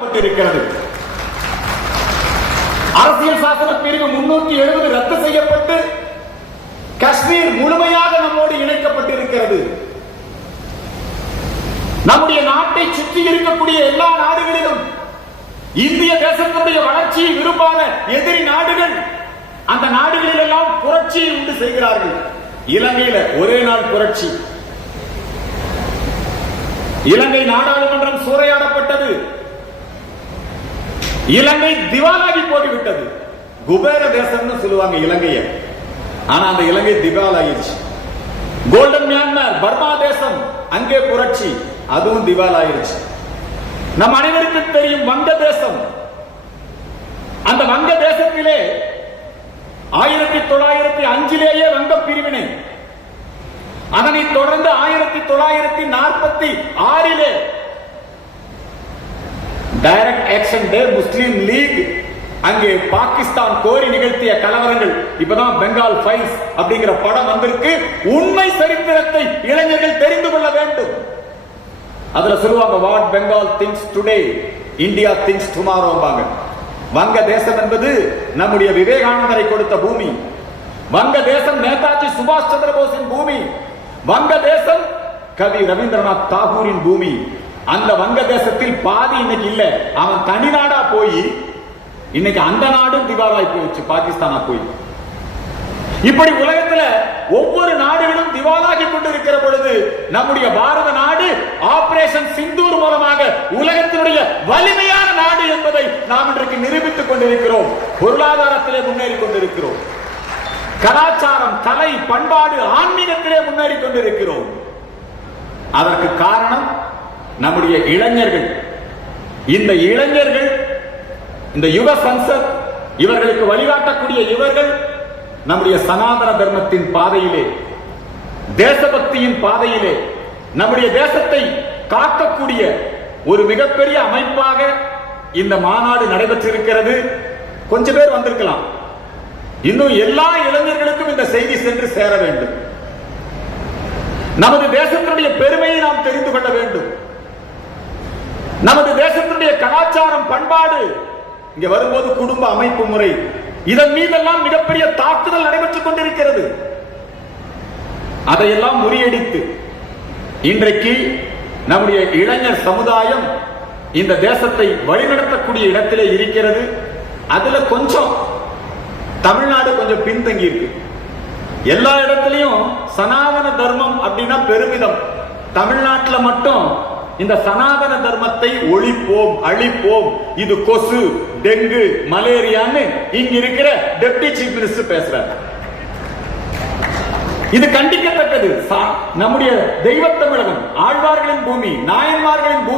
இருக்கிறது. அரசியல் சாசன பிரிவு 370 ரத்து செய்யப்பட்டு காஷ்மீர் முழுமையாக நம்மோடு இணைக்கப்பட்டிருக்கிறது. நம்முடைய நாட்டை சுற்றி இருக்கக்கூடிய எல்லா நாடுகளிலும் இந்திய தேசத்தினுடைய வளர்ச்சியை விரும்பாத எதிரி நாடுகள் அந்த நாடுகளில் எல்லாம் புரட்சியை உண்டு செய்கிறார்கள். இலங்கையில ஒரே நாள் புரட்சி. இலங்கை நாடாளுமன்றம் சூறையாடப்பட்டது. இலங்கை திவாலாகி போய்விட்டது. குபேர தேசம்னு சொல்லுவாங்க இலங்கைய. ஆனா அந்த இலங்கை திவாலாயிருச்சு. கோல்டன் மியான்மர் பர்மா தேசம் அங்கே புரட்சி, அதுவும் திவாலாயிருச்சு. நம் அனைவருக்கும் தெரியும் வங்க தேசம். அந்த வங்க தேசத்திலே 1905 வங்க பிரிவினை, அதனை தொடர்ந்து 1946 டைரக்ட் ஆக்ஷன் டே முஸ்லிம் லீக் அங்கே பாகிஸ்தான் கோரி நிகழ்த்திய கலவரங்கள். இப்பதான் பெங்கால் ஃபைல்ஸ் அப்படிங்கிற படம் வந்திருக்கு. உண்மை சரித்திரத்தை இளைஞர்கள் தெரிந்து கொள்ள வேண்டும். அதுல சொல்லுவாங்க, what Bengal things today India things tomorrow. வங்க தேசம் என்பது நம்முடைய விவேகானந்தரை கொடுத்த பூமி. வங்க தேசம் நேதாஜி சுபாஷ் சந்திர போஸின் பூமி. வங்க தேசம் கவி ரவீந்திரநாத் தாகூரின் பூமி. அந்த வங்க தேசத்தில் பாதி இன்னைக்கு இல்ல, அவன் தனி நாடா போய் இன்னைக்கு அந்த நாடும் திவாலாய் போயிடுச்சு, பாகிஸ்தானா போய். இப்படி உலகத்துல ஒவ்வொரு நாடுகளும் திவாலாகி கொண்டிருக்கிற பொழுது நம்முடைய பாரத நாடு ஆபரேஷன் சிந்தூர் மூலமாக உலகத்தினுடைய வலிமையான நாடு என்பதை நாம் இன்றைக்கு நிரூபித்துக் கொண்டிருக்கிறோம். பொருளாதாரத்திலே முன்னேறி கொண்டிருக்கிறோம். கலாச்சாரம், கலை, பண்பாடு, ஆன்மீகத்திலே முன்னேறி கொண்டிருக்கிறோம். அதற்கு காரணம் நம்முடைய இளைஞர்கள். இந்த இளைஞர்கள், இந்த யுவ சன்சத், இவர்களுக்கு வழிகாட்டக்கூடிய இவர்கள் நம்முடைய சனாதன தர்மத்தின் பாதையிலே, தேசபக்தியின் பாதையிலே நம்முடைய தேசத்தை காக்கக்கூடிய ஒரு மிகப்பெரிய அமைப்பாக இந்த மாநாடு நடைபெற்றிருக்கிறது. கொஞ்சம் பேர் வந்திருக்கலாம். இன்னும் எல்லா இளைஞர்களுக்கும் இந்த செய்தி சென்று சேர வேண்டும். நமது தேசத்தினுடைய பெருமையை நாம் தெரிந்து கொள்ள வேண்டும். நமது தேசத்தினுடைய கலாச்சாரம், பண்பாடு, இங்க வரும்போது குடும்ப அமைப்பு முறை, இதன் மீதெல்லாம் மிகப்பெரிய தாக்குதல் நடைபெற்றுக் கொண்டிருக்கிறது. அதையெல்லாம் முறியடித்து இன்றைக்கு நம்முடைய இளைஞர் சமுதாயம் இந்த தேசத்தை வழிநடத்தக்கூடிய இடத்திலே இருக்கிறது. அதுல கொஞ்சம் தமிழ்நாடு கொஞ்சம் பின்தங்கி இருக்கு. எல்லா இடத்திலையும் சனாதன தர்மம் அப்படின்னா பெருமிதம். தமிழ்நாட்டில் மட்டும் இந்த சனாதன தர்மத்தை ஒழிப்போம், அழிப்போம், இது கொசு, டெங்கு, மலேரியான்னு இங்க இருக்கிற டெப்டி சீஃப் மினிஸ்டர் பேசுறாரு. இது கண்டிக்கத்தக்கது. நம்முடைய தெய்வ தமிழகம், ஆழ்வார்களின் பூமி, நாயன்மார்களின் பூமி.